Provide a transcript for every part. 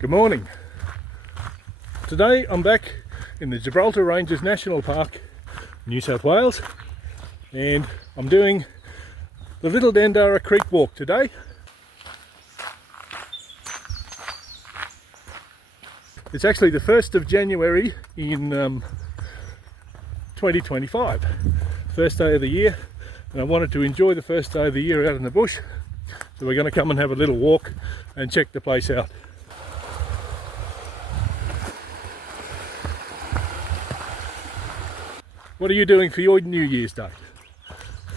Good morning. Today I'm back in the Gibraltar Ranges National Park, New South Wales, and I'm doing the Little Dandara Creek walk today. It's actually the 1st of January in 2025, first day of the year, and I wanted to enjoy the first day of the year out in the bush, so we're going to come and have a little walk and check the place out. What are you doing for your New Year's Day?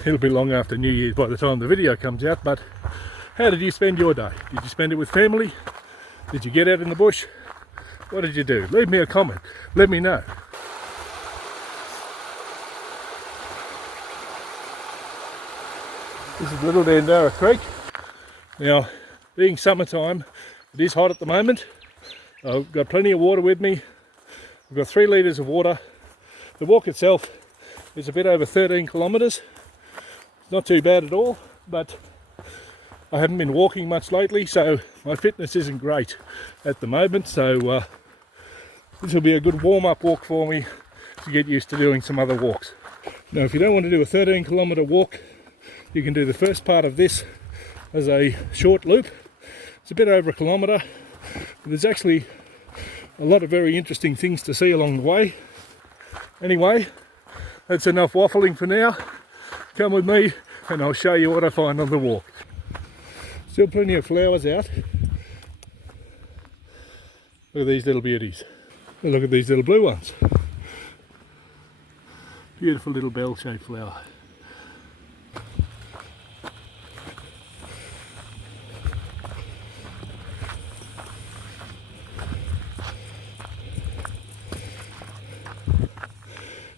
It'll be long after New Year's by the time the video comes out, but how did you spend your day? Did you spend it with family? Did you get out in the bush? What did you do? Leave me a comment. Let me know. This is Little Dandara Creek. Now, being summertime, it is hot at the moment. I've got plenty of water with me. I've got 3 litres of water. The walk itself is a bit over 13 kilometres. It's not too bad at all, but I haven't been walking much lately, so my fitness isn't great at the moment. So this will be a good warm-up walk for me to get used to doing some other walks. Now, if you don't want to do a 13 kilometre walk, you can do the first part of this as a short loop. It's a bit over a kilometre, but there's actually a lot of very interesting things to see along the way. Anyway, that's enough waffling for now. Come with me and I'll show you what I find on the walk. Still plenty of flowers out. Look at these little beauties. And look at these little blue ones. Beautiful little bell-shaped flower.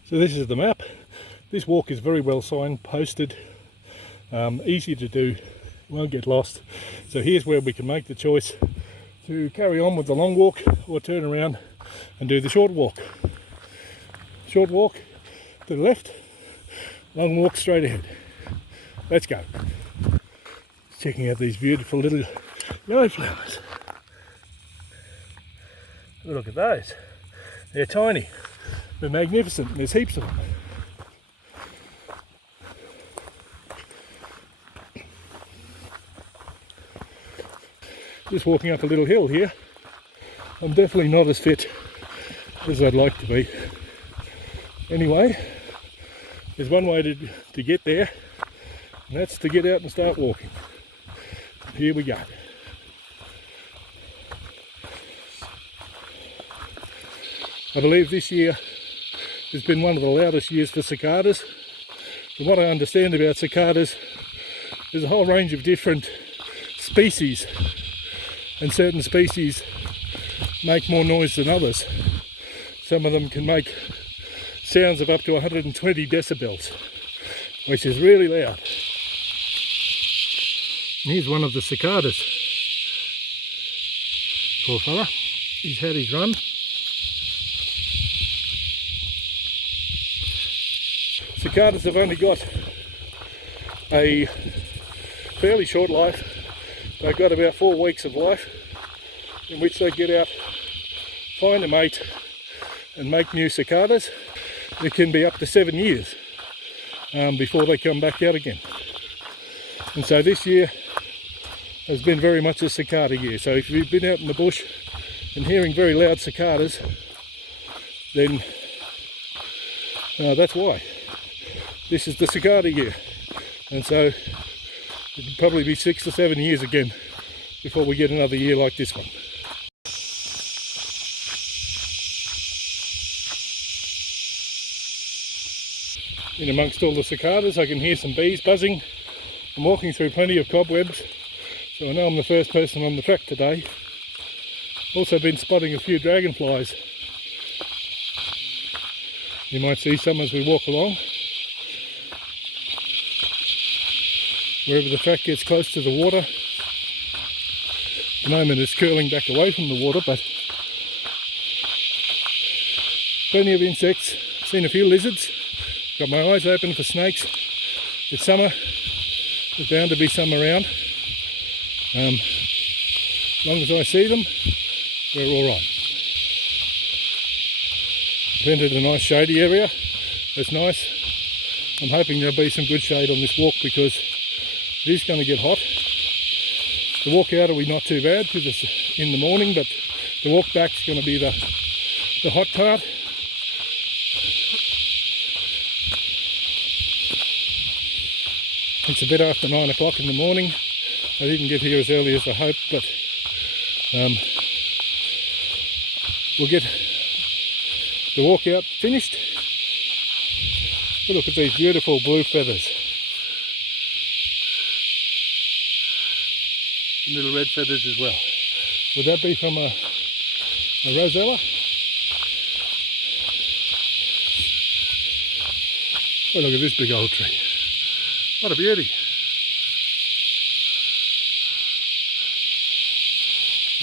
So this is the map. This walk is very well signposted, easy to do, won't get lost. So here's where we can make the choice to carry on with the long walk or turn around and do the short walk. Short walk to the left, long walk straight ahead. Let's go. Checking out these beautiful little yellow flowers. Look at those. They're tiny. They're magnificent. There's heaps of them. Just walking up a little hill here. I'm definitely not as fit as I'd like to be. Anyway, there's one way to get there, and that's to get out and start walking. Here we go. I believe this year has been one of the loudest years for cicadas. From what I understand about cicadas, there's a whole range of different species, and certain species make more noise than others. Some of them can make sounds of up to 120 decibels, which is really loud. And here's one of the cicadas. Poor fella, he's had his run. Cicadas have only got a fairly short life. They've got about 4 weeks of life in which they get out, find a mate and make new cicadas. It can be up to 7 years before they come back out again. And so this year has been very much a cicada year. So if you've been out in the bush and hearing very loud cicadas, then that's why. This is the cicada year, and so it'll probably be 6 to 7 years again before we get another year like this one. In amongst all the cicadas I can hear some bees buzzing. I'm walking through plenty of cobwebs, so I know I'm the first person on the track today. Also been spotting a few dragonflies. You might see some as we walk along. Wherever the track gets close to the water. At the moment it's curling back away from the water, but plenty of insects. Seen a few lizards. Got my eyes open for snakes. It's summer. There's bound to be some around. As long as I see them, we're all right. I've entered a nice shady area. That's nice. I'm hoping there'll be some good shade on this walk because it is going to get hot. The walk out will be not too bad because it's in the morning, but the walk back is going to be the hot part. It's a bit after 9 o'clock in the morning. I didn't get here as early as I hoped, but we'll get the walk out finished. But look at these beautiful blue feathers. And little red feathers as well. Would that be from a rosella? Oh, look at this big old tree. What a beauty.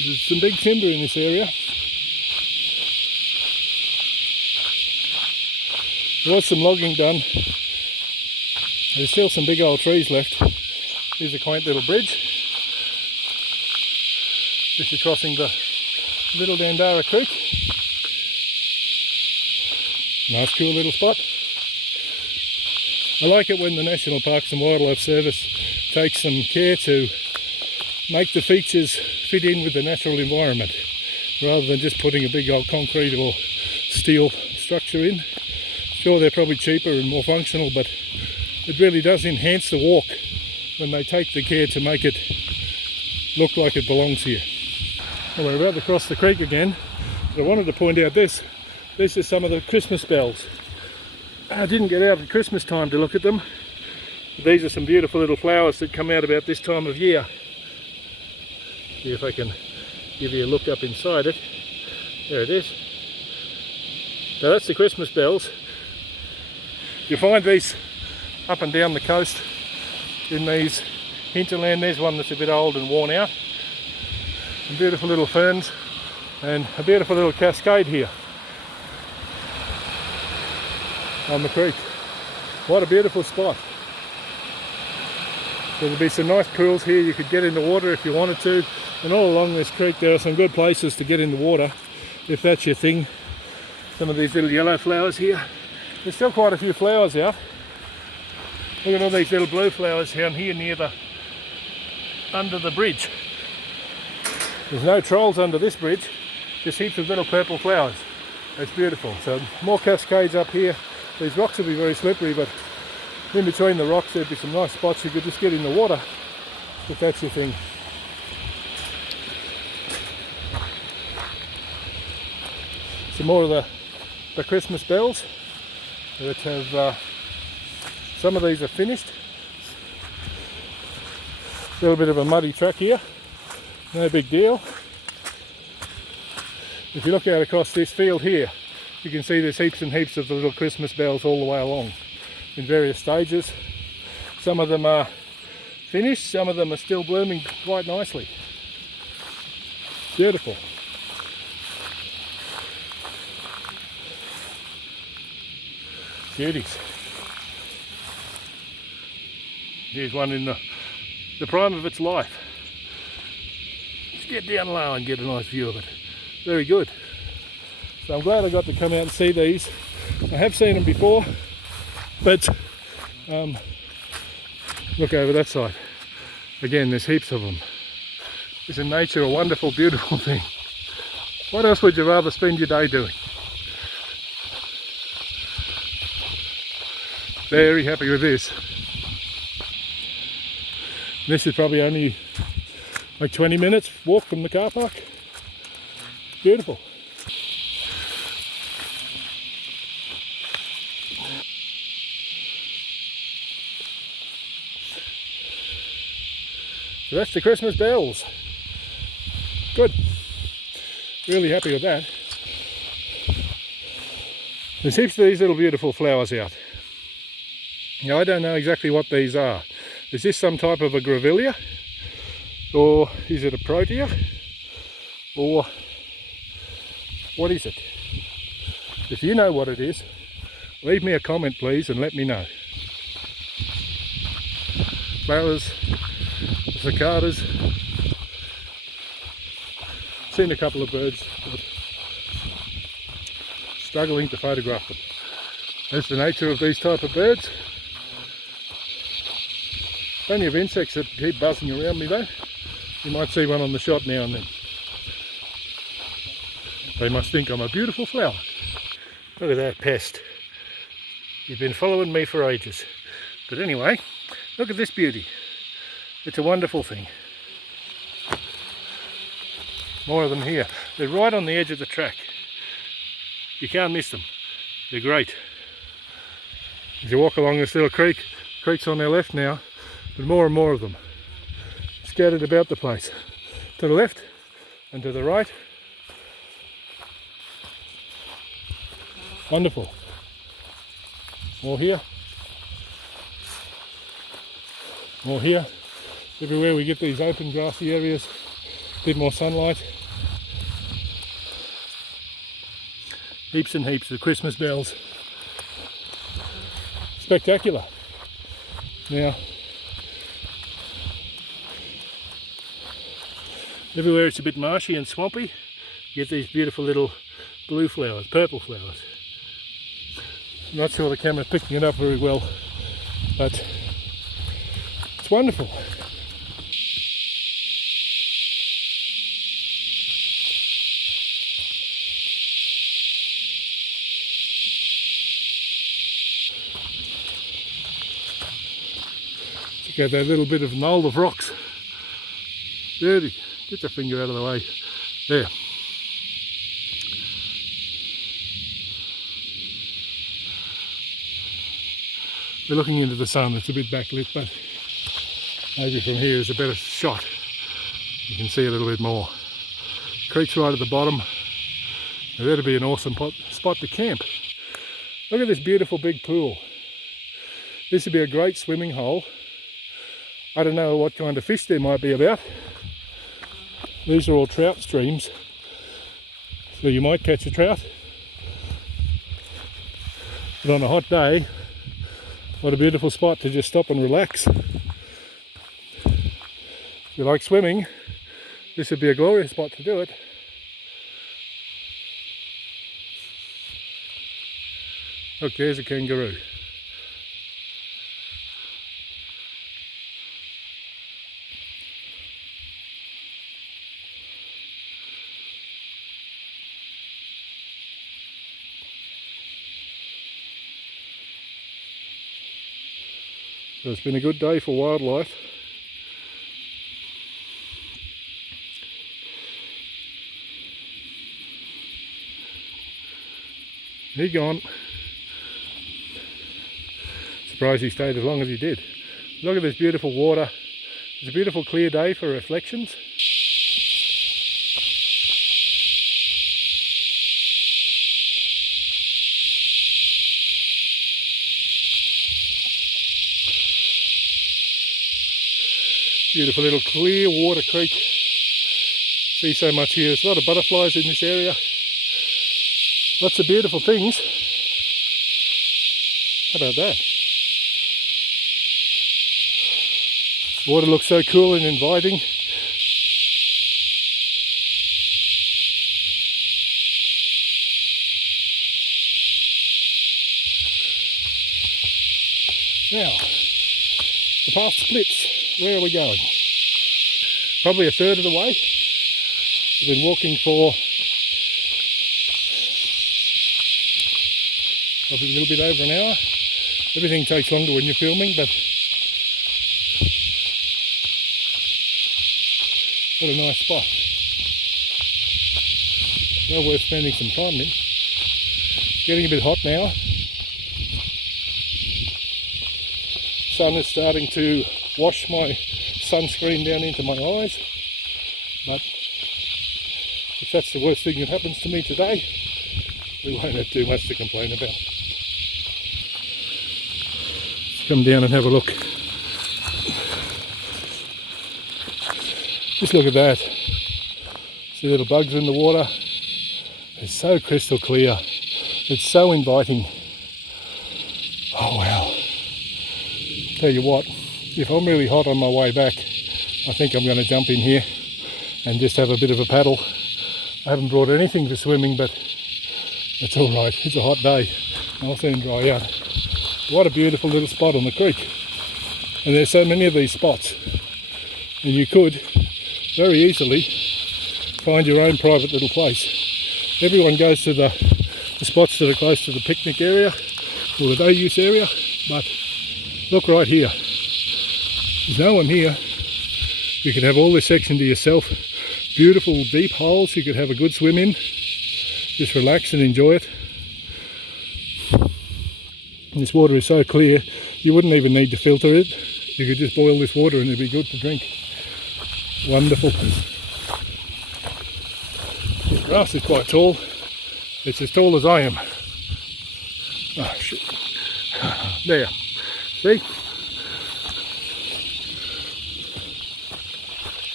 There's some big timber in this area. There was some logging done. There's still some big old trees left. Here's a quaint little bridge. This is crossing the Little Dandara Creek. Nice cool little spot. I like it when the National Parks and Wildlife Service takes some care to make the features fit in with the natural environment rather than just putting a big old concrete or steel structure in. Sure, they're probably cheaper and more functional, but it really does enhance the walk when they take the care to make it look like it belongs here. Well, we're about to cross the creek again, but I wanted to point out this. This is some of the Christmas bells. I didn't get out at Christmas time to look at them. These are some beautiful little flowers that come out about this time of year. See if I can give you a look up inside it. There it is. So that's the Christmas bells. You find these up and down the coast in these hinterland. There's one that's a bit old and worn out. Some beautiful little ferns and a beautiful little cascade here on the creek. What a beautiful spot. There'll be some nice pools here. You could get in the water if you wanted to, and all along this creek there are some good places to get in the water if that's your thing. Some of these little yellow flowers here. There's still quite a few flowers out. Look at all these little blue flowers down here under the bridge. There's no trolls under this bridge, just heaps of little purple flowers. It's beautiful. So more cascades up here. These rocks will be very slippery, but in between the rocks there'd be some nice spots you could just get in the water if that's your thing. Some more of the Christmas bells that have, some of these are finished. A little bit of a muddy track here, no big deal. If you look out across this field here, you can see there's heaps and heaps of the little Christmas bells all the way along in various stages. Some of them are finished, some of them are still blooming quite nicely. Beautiful. Beauties. Here's one in the prime of its life. Let's get down low and get a nice view of it. Very good. So I'm glad I got to come out and see these. I have seen them before, but look over that side. Again, there's heaps of them. Isn't nature a wonderful, beautiful thing? What else would you rather spend your day doing? Very happy with this. This is probably only like 20 minutes walk from the car park. Beautiful. So that's the Christmas bells. Good. Really happy with that. There's heaps of these little beautiful flowers out. Now I don't know exactly what these are. Is this some type of a grevillea? Or is it a protea? Or what is it? If you know what it is, leave me a comment please and let me know. Flowers, cicadas. seen a couple of birds, but struggling to photograph them. That's the nature of these type of birds. Plenty of insects that keep buzzing around me though. You might see one on the shot now and then. They must think I'm a beautiful flower. Look at that pest. You've been following me for ages. But anyway, look at this beauty. It's a wonderful thing. More of them here. They're right on the edge of the track. You can't miss them. They're great. As you walk along this little creek's on their left now, but more and more of them scattered about the place. To the left and to the right. Wonderful. More here. More here. Everywhere we get these open grassy areas, a bit more sunlight. Heaps and heaps of Christmas bells. Spectacular. Now, everywhere it's a bit marshy and swampy, you get these beautiful little blue flowers, purple flowers. I'm not sure the camera's picking it up very well, but it's wonderful. Check out that little bit of knoll of rocks. Dirty. Get your finger out of the way. There. We're looking into the sun. It's a bit backlit, but maybe from here is a better shot. You can see a little bit more. Creek's right at the bottom. Now that'd be an awesome spot to camp. Look at this beautiful big pool. This would be a great swimming hole. I don't know what kind of fish there might be about. These are all trout streams, so you might catch a trout. But on a hot day, what a beautiful spot to just stop and relax. If you like swimming, this would be a glorious spot to do it. Look, there's a kangaroo. So it's been a good day for wildlife. He's gone. Surprised he stayed as long as he did. Look at this beautiful water. It's a beautiful clear day for reflections. Beautiful little clear water creek. See so much here. There's a lot of butterflies in this area. Lots of beautiful things. How about that? Water looks so cool and inviting. Now, the path splits. Where are we going? Probably a third of the way. I've been walking for probably a little bit over an hour. Everything takes longer when you're filming, but what a nice spot. Well worth spending some time in. Getting a bit hot now. Sun is starting to wash my sunscreen down into my eyes, but if that's the worst thing that happens to me today, we won't have too much to complain about. Let's come down and have a look. Just look at that. See little bugs in the water. It's so crystal clear. It's so inviting. Oh wow. Tell you what, if I'm really hot on my way back, I think I'm going to jump in here and just have a bit of a paddle I haven't brought anything for swimming, but it's all right. It's a hot day. I'll soon dry out. What a beautiful little spot on the creek. And there's so many of these spots. And you could very easily find your own private little place. Everyone goes to the spots that are close to the picnic area or the day use area, but look right here. There's no one here. You could have all this section to yourself. Beautiful deep holes you could have a good swim in. Just relax and enjoy it. And this water is so clear you wouldn't even need to filter it. You could just boil this water and it'd be good to drink. Wonderful. This grass is quite tall. It's as tall as I am. Oh shit. There. See?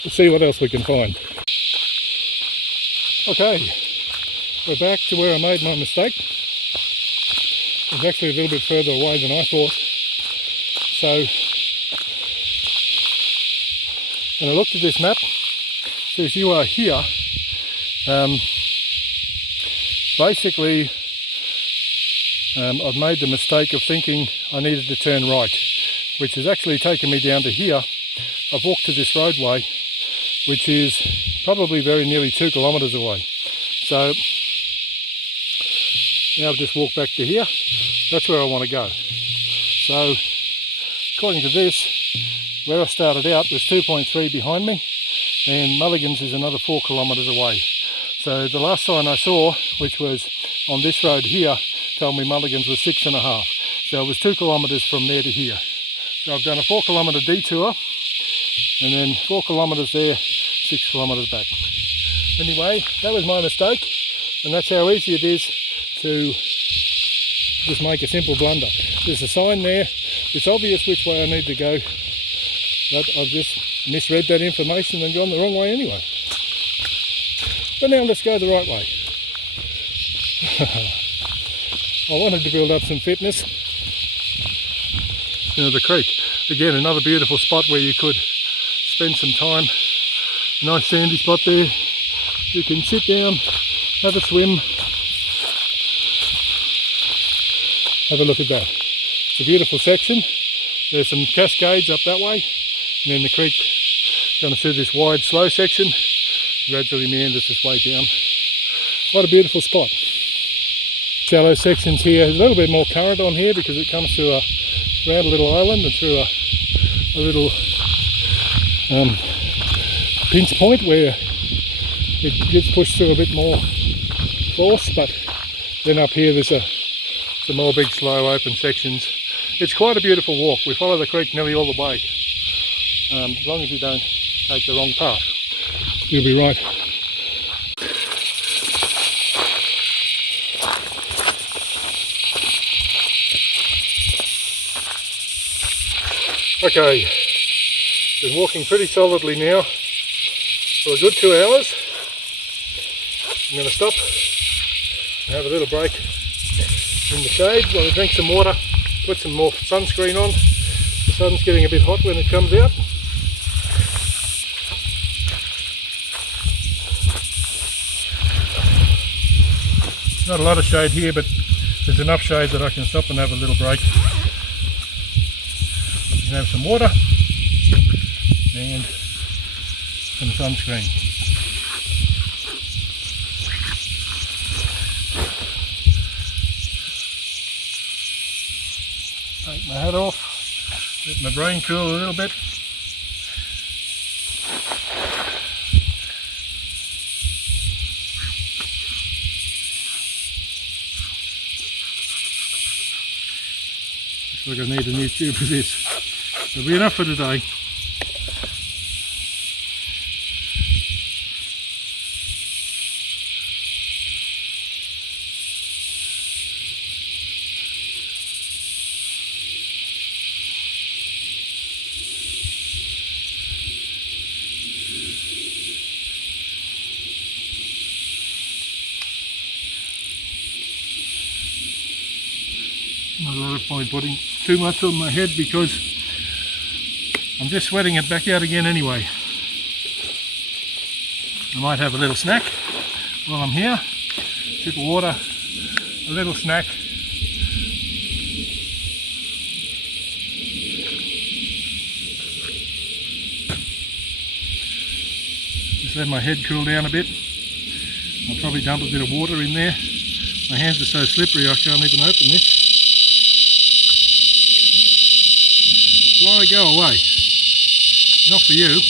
Let's see what else we can find. Okay, we're back to where I made my mistake. It's actually a little bit further away than I thought. So, when I looked at this map, so if you are here, basically I've made the mistake of thinking I needed to turn right, which has actually taken me down to here. I've walked to this roadway, which is probably very nearly 2 kilometres away. So now I've just walked back to here. That's where I want to go. So according to this, where I started out was 2.3 behind me, and Mulligan's is another 4 kilometres away. So the last sign I saw, which was on this road here, told me Mulligan's was 6.5. So it was 2 kilometres from there to here. So I've done a 4 kilometre detour, and then 4 kilometres there, 6 kilometres back. Anyway, that was my mistake, and that's how easy it is to just make a simple blunder. There's a sign there. It's obvious which way I need to go, but I've just misread that information and gone the wrong way anyway. But now let's go the right way. I wanted to build up some fitness. You know, the creek, again, another beautiful spot where you could spend some time. Nice sandy spot there. You can sit down, have a swim, have a look at that. It's a beautiful section. There's some cascades up that way, and then the creek going through this wide slow section, gradually meanders its way down. What a beautiful spot. Shallow sections here, a little bit more current on here because it comes through around a little island and through a little pinch point where it gets pushed through a bit more force, but then up here there's some more big slow open sections. It's quite a beautiful walk. We follow the creek nearly all the way. As long as you don't take the wrong path, you'll be right. Okay, been walking pretty solidly now for a good 2 hours. I'm going to stop and have a little break in the shade while I drink some water, put some more sunscreen on. The sun's getting a bit hot when it comes out. Not a lot of shade here, but there's enough shade that I can stop and have a little break. And have some water and some sunscreen. Take my hat off, let my brain cool a little bit. Looks like I need a new tube for this. That'll be enough for today. Not a lot of point putting too much on my head because I'm just sweating it back out again anyway. I might have a little snack while I'm here. Sip of water, a little snack. Just let my head cool down a bit. I'll probably dump a bit of water in there. My hands are so slippery I can't even open this. Fly, go away. Not for you.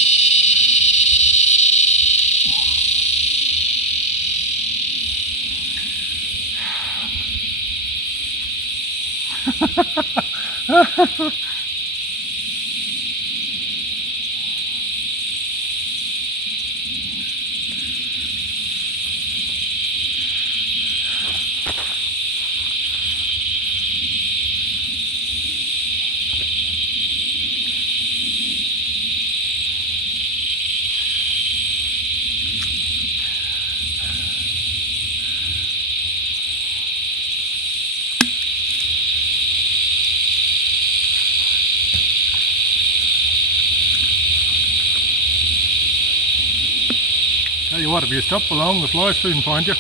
Tell you what, if you stop for long, the flies soon find you.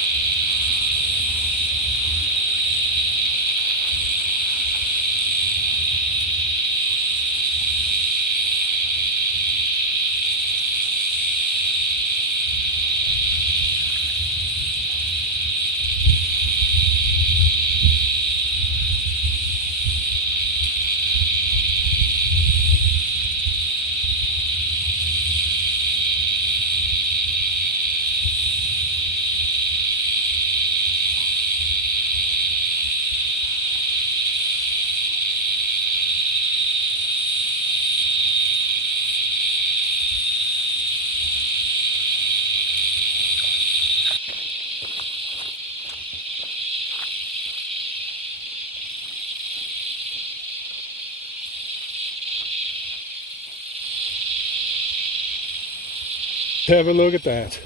Have a look at that.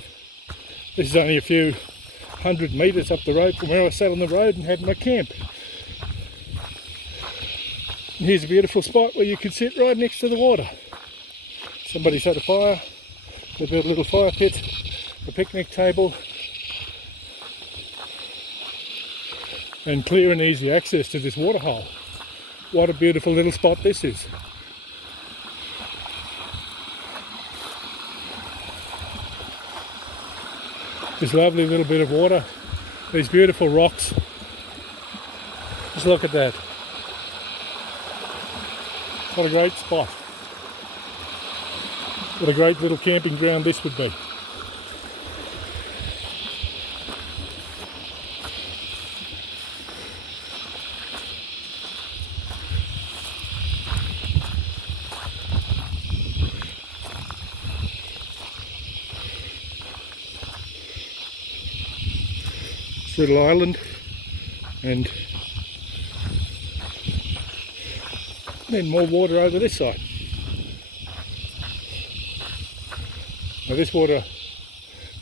This is only a few 100 metres up the road from where I sat on the road and had my camp. And here's a beautiful spot where you can sit right next to the water. Somebody's had a fire, they built a little fire pit, a picnic table, and clear and easy access to this water hole. What a beautiful little spot this is. This lovely little bit of water, these beautiful rocks. Just look at that. What a great spot. What a great little camping ground this would be. Little island, and then more water over this side. Now this water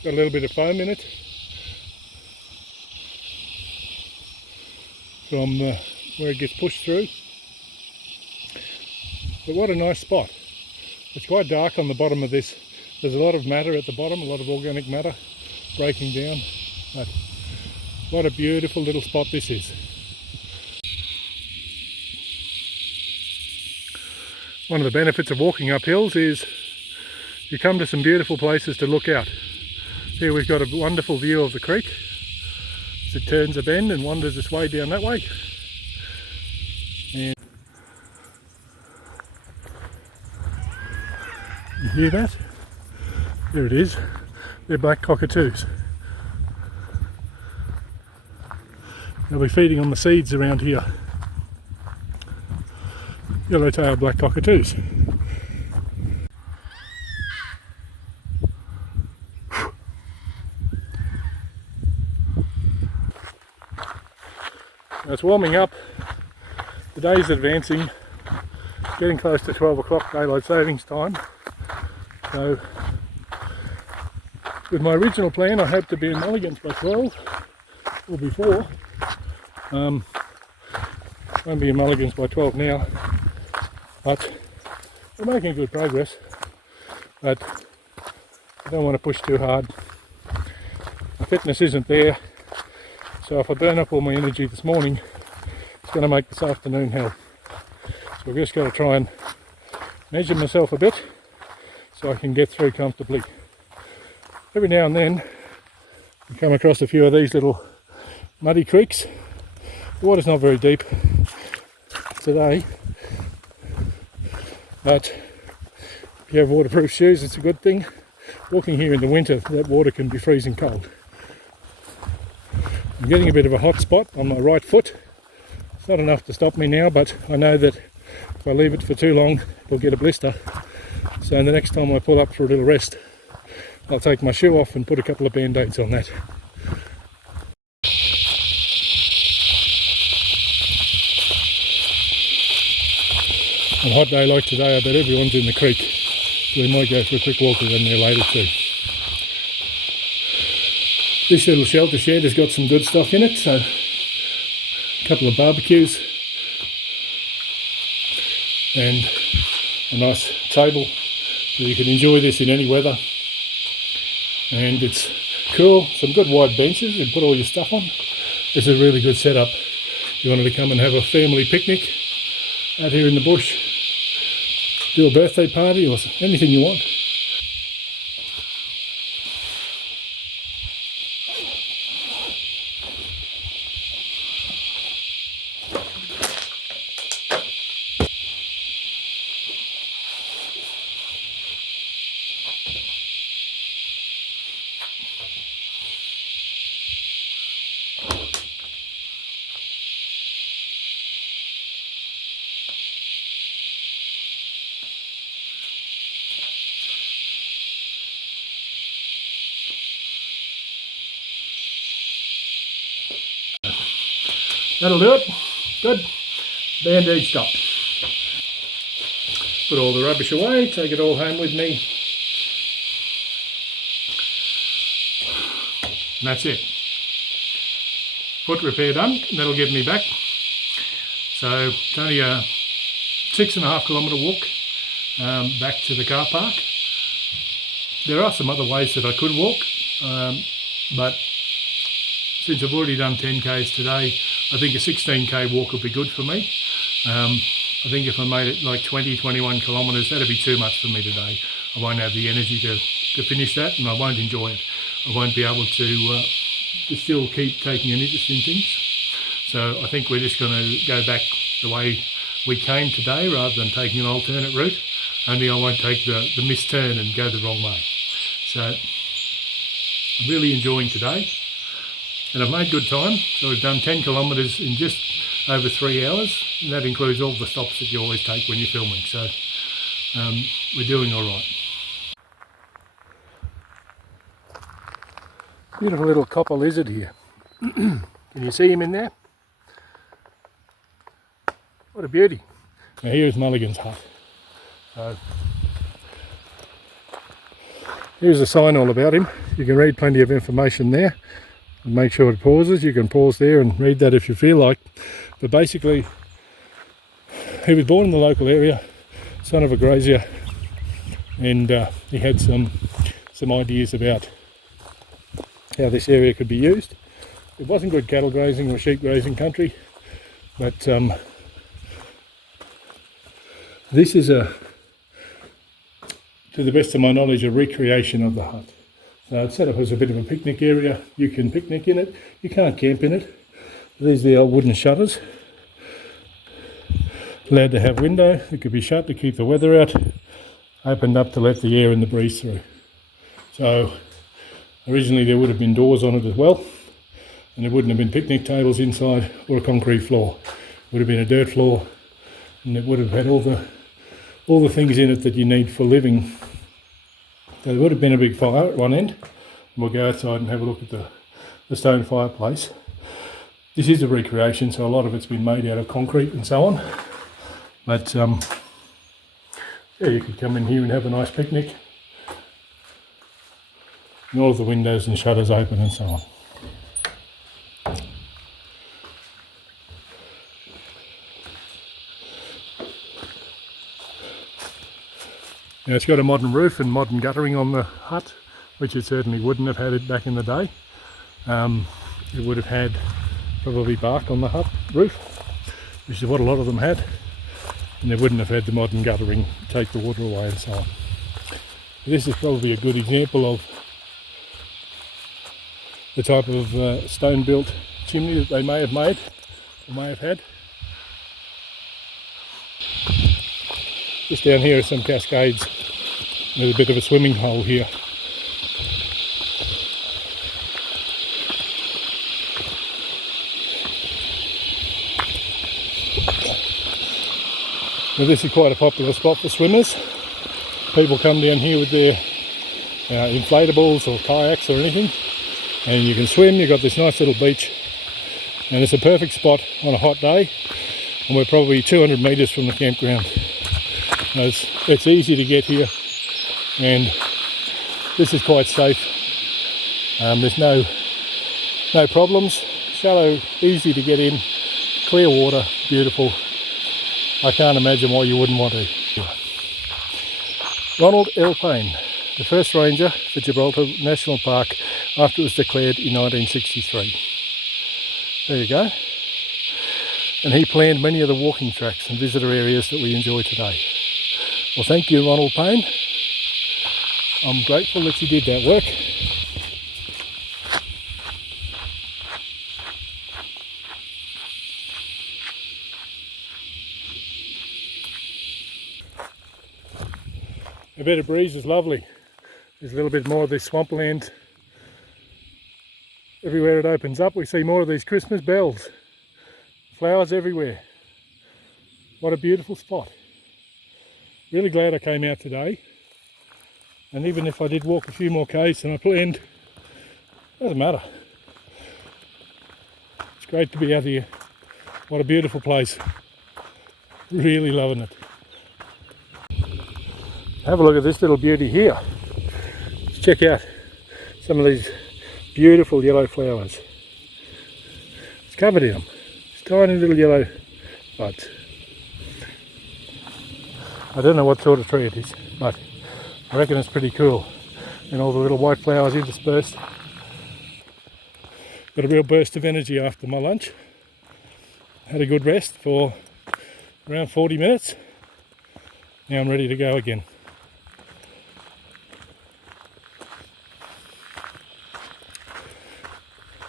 got a little bit of foam in it from where it gets pushed through, but what a nice spot. It's quite dark on the bottom of this. There's a lot of matter at the bottom, a lot of organic matter breaking down, but what a beautiful little spot this is. One of the benefits of walking up hills is you come to some beautiful places to look out. Here we've got a wonderful view of the creek as it turns a bend and wanders its way down that way. And you hear that? There it is. They're black cockatoos. They'll be feeding on the seeds around here. Yellow-tailed black cockatoos. Now it's warming up, the day's advancing, getting close to 12 o'clock daylight savings time. So with my original plan I hope to be in Mulligans by 12 or before. Won't be in Mulligans by 12 now, but we're making good progress, but I don't want to push too hard. fitness isn't there, so if I burn up all my energy this morning, it's going to make this afternoon hell. So I've just got to try and measure myself a bit so I can get through comfortably. Every now and then you come across a few of these little muddy creeks. The water's not very deep today, but if you have waterproof shoes, it's a good thing. Walking here in the winter, that water can be freezing cold. I'm getting a bit of a hot spot on my right foot. It's not enough to stop me now, but I know that if I leave it for too long, it'll get a blister. So the next time I pull up for a little rest, I'll take my shoe off and put a couple of band-aids on that. On a hot day like today, I bet everyone's in the creek, so we might go for a quick walk around there later too. This little shelter shed has got some good stuff in it, so a couple of barbecues and a nice table so you can enjoy this in any weather. And it's cool, some good wide benches and put all your stuff on. This is a really good setup. If you wanted to come and have a family picnic out here in the bush, do a birthday party or anything you want. That'll do it. Good. Band-aid stopped. Put all the rubbish away, take it all home with me. And that's it. Foot repair done, and that'll get me back. So it's only a 6.5 kilometre walk back to the car park. There are some other ways that I could walk, but since I've already done 10Ks today, I think a 16K walk would be good for me. I think if I made it like 20-21 kilometres, that'd be too much for me today. I won't have the energy to finish that, and I won't enjoy it. I won't be able to still keep taking an interest in things. So I think we're just going to go back the way we came today rather than taking an alternate route. Only I won't take the missed turn and go the wrong way. So I'm really enjoying today. And I've made good time, so we've done 10 kilometres in just over 3 hours, and that includes all the stops that you always take when you're filming, so we're doing all right. Beautiful little copper lizard here. Can you see him in there? What a beauty. Now here's Mulligan's hut. So here's a sign all about him. You can read plenty of information there. And make sure it pauses. You can pause there and read that if you feel like. But basically, he was born in the local area, son of a grazier, and he had some ideas about how this area could be used. It wasn't good cattle grazing or sheep grazing country, but this is, to the best of my knowledge, a recreation of the hut. So it's set up as a bit of a picnic area. You can picnic in it. You can't camp in it. These are the old wooden shutters. Allowed to have window. It could be shut to keep the weather out. Opened up to let the air and the breeze through. So originally there would have been doors on it as well. And there wouldn't have been picnic tables inside or a concrete floor. It would have been a dirt floor. And it would have had all the things in it that you need for living. So there would have been a big fire at one end. We'll go outside and have a look at the stone fireplace. This is a recreation, so a lot of it's been made out of concrete and so on. But yeah, you could come in here and have a nice picnic. And all of the windows and shutters open and so on. Now it's got a modern roof and modern guttering on the hut, which it certainly wouldn't have had it back in the day. it would have had probably bark on the hut roof, which is what a lot of them had, and they wouldn't have had the modern guttering to take the water away and so on. This is probably a good example of the type of stone built chimney that they may have made or may have had. Just down here are some cascades. There's a bit of a swimming hole here. Now this is quite a popular spot for swimmers. People come down here with their inflatables or kayaks or anything, and you can swim. You've got this nice little beach, and it's a perfect spot on a hot day, and we're probably 200 metres from the campground. It's easy to get here, and this is quite safe. There's no problems. Shallow, easy to get in, clear water, beautiful. I can't imagine why you wouldn't want to. Ronald L. Payne, the first ranger for Gibraltar National Park after it was declared in 1963. There you go. And he planned many of the walking tracks and visitor areas that we enjoy today. Well, thank you, Ronald Payne. I'm grateful that you did that work. A bit of breeze is lovely. There's a little bit more of this swampland. Everywhere it opens up we see more of these Christmas bells. Flowers everywhere. What a beautiful spot. Really glad I came out today. And even if I did walk a few more k's than I planned, doesn't matter. It's great to be out here. What a beautiful place. Really loving it. Have a look at this little beauty here. Let's check out some of these beautiful yellow flowers. It's covered in them. It's tiny little yellow buds. I don't know what sort of tree it is, but I reckon it's pretty cool. And all the little white flowers interspersed. Got a real burst of energy after my lunch. Had a good rest for around 40 minutes. Now I'm ready to go again.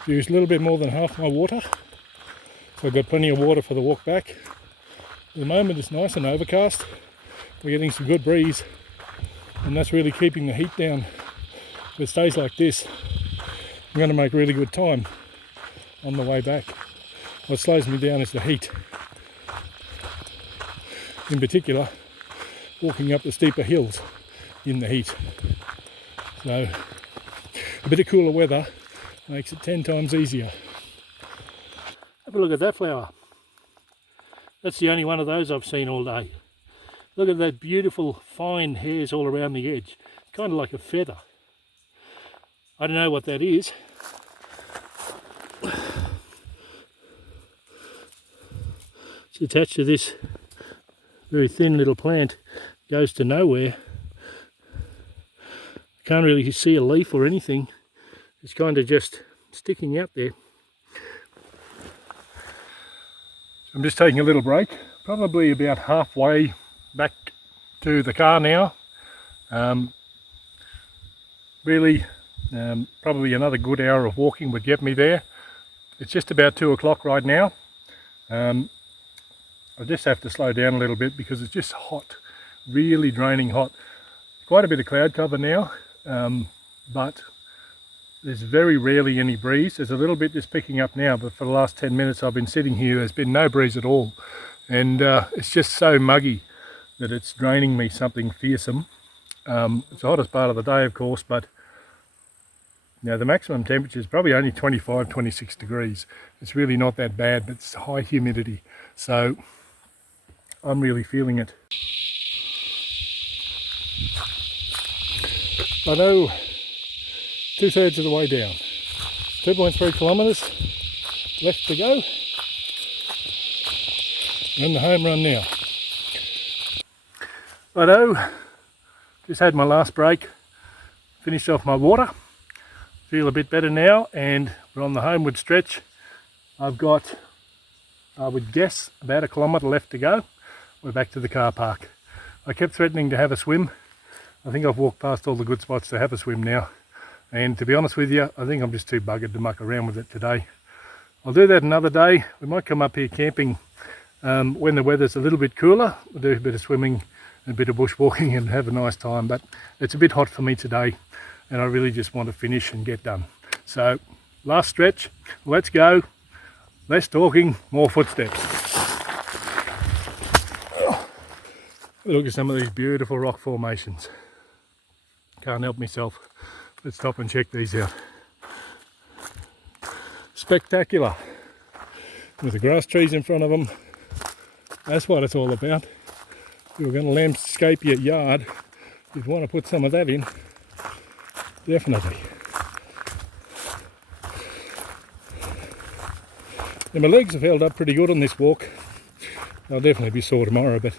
Used a little bit more than half my water, so I've got plenty of water for the walk back. At the moment it's nice and overcast. We're getting some good breeze, and that's really keeping the heat down. If it stays like this, I'm going to make really good time on the way back. What slows me down is the heat. In particular, walking up the steeper hills in the heat. So a bit of cooler weather makes it 10 times easier. Have a look at that flower. That's the only one of those I've seen all day. Look at that beautiful fine hairs all around the edge. It's kind of like a feather. I don't know what that is. It's attached to this very thin little plant. Goes to nowhere. Can't really see a leaf or anything. It's kind of just sticking out there. I'm just taking a little break, probably about halfway back to the car now. Probably another good hour of walking would get me there. It's just about 2 o'clock right now. I just have to slow down a little bit because it's just hot, really draining hot. Quite a bit of cloud cover now, but there's very rarely any breeze. There's a little bit just picking up now, but for the last 10 minutes I've been sitting here, there's been no breeze at all. And it's just so muggy that it's draining me something fearsome. It's the hottest part of the day, of course, but you know, the maximum temperature is probably only 25, 26 degrees. It's really not that bad, but it's high humidity. So I'm really feeling it. I know 2/3 of the way down. 2.3 kilometres left to go. We're on the home run now. Righto, just had my last break, finished off my water. feel a bit better now, and we're on the homeward stretch. I've got, I would guess, about 1 kilometre left to go. We're back to the car park. I kept threatening to have a swim. I think I've walked past all the good spots to have a swim now. And to be honest with you, I think I'm just too buggered to muck around with it today. I'll do that another day. We might come up here camping when the weather's a little bit cooler. We'll do a bit of swimming and a bit of bushwalking and have a nice time. But it's a bit hot for me today, and I really just want to finish and get done. So, last stretch, let's go. Less talking, more footsteps. Look at some of these beautiful rock formations. Can't help myself. Let's stop and check these out. Spectacular. With the grass trees in front of them. That's what it's all about. If you were going to landscape your yard, you'd want to put some of that in. Definitely. And my legs have held up pretty good on this walk. They'll definitely be sore tomorrow, but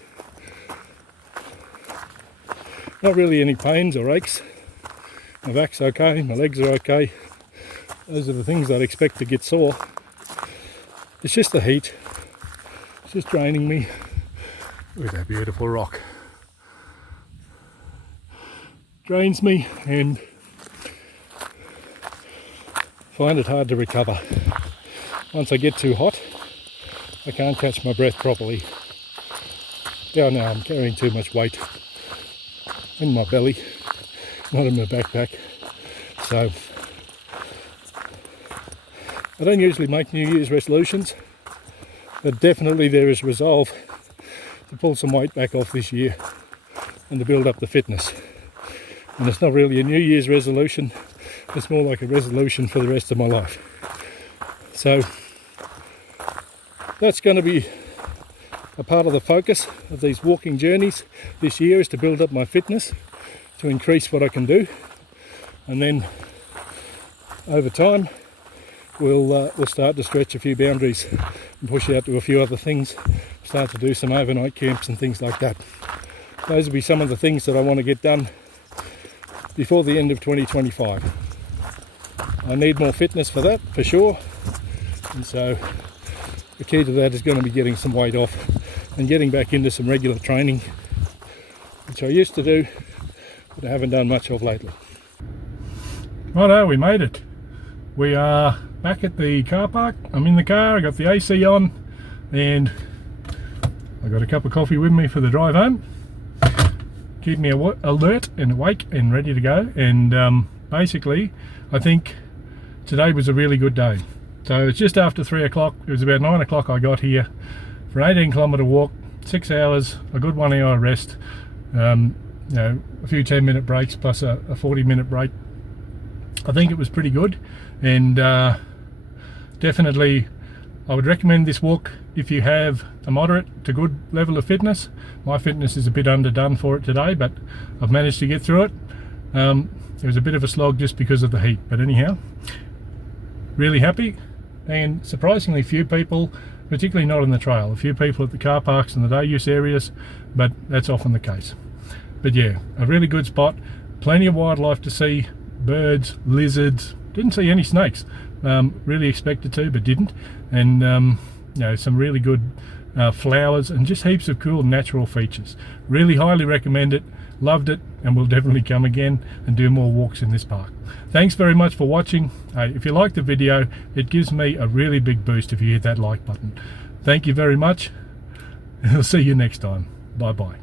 not really any pains or aches. My back's okay, my legs are okay. Those are the things I'd expect to get sore. It's just the heat. It's just draining me. Look at that beautiful rock. Drains me and find it hard to recover. Once I get too hot, I can't catch my breath properly. Yeah, no, I'm carrying too much weight in my belly, not in my backpack. So, I don't usually make New Year's resolutions, but definitely there is resolve to pull some weight back off this year and to build up the fitness. And it's not really a New Year's resolution, it's more like a resolution for the rest of my life. So that's going to be a part of the focus of these walking journeys this year, is to build up my fitness, to increase what I can do, and then over time we'll start to stretch a few boundaries and push out to a few other things, start to do some overnight camps and things like that. Those will be some of the things that I want to get done before the end of 2025. I need more fitness for that, for sure, and so the key to that is going to be getting some weight off and getting back into some regular training, which I used to do but I haven't done much of lately. Righto, we made it. We are back at the car park. I'm in the car, I got the AC on, and I got a cup of coffee with me for the drive home. Keep me alert and awake and ready to go. And basically, I think today was a really good day. So it's just after 3 o'clock. It was about 9 o'clock I got here for an 18-kilometre walk, 6 hours, a good 1 hour rest, you know, a few 10-minute breaks plus a 40-minute break. I think it was pretty good, and definitely I would recommend this walk if you have a moderate to good level of fitness. My fitness is a bit underdone for it today, but I've managed to get through it. It was a bit of a slog just because of the heat, but anyhow, really happy. And surprisingly few people, particularly not on the trail, a few people at the car parks and the day use areas, but that's often the case. But yeah, a really good spot, plenty of wildlife to see, birds, lizards, didn't see any snakes, really expected to but didn't, and you know, some really good flowers and just heaps of cool natural features. Really highly recommend it, loved it, and will definitely come again and do more walks in this park. Thanks very much for watching. If you liked the video, it gives me a really big boost if you hit that like button. Thank you very much, and I'll see you next time. Bye bye.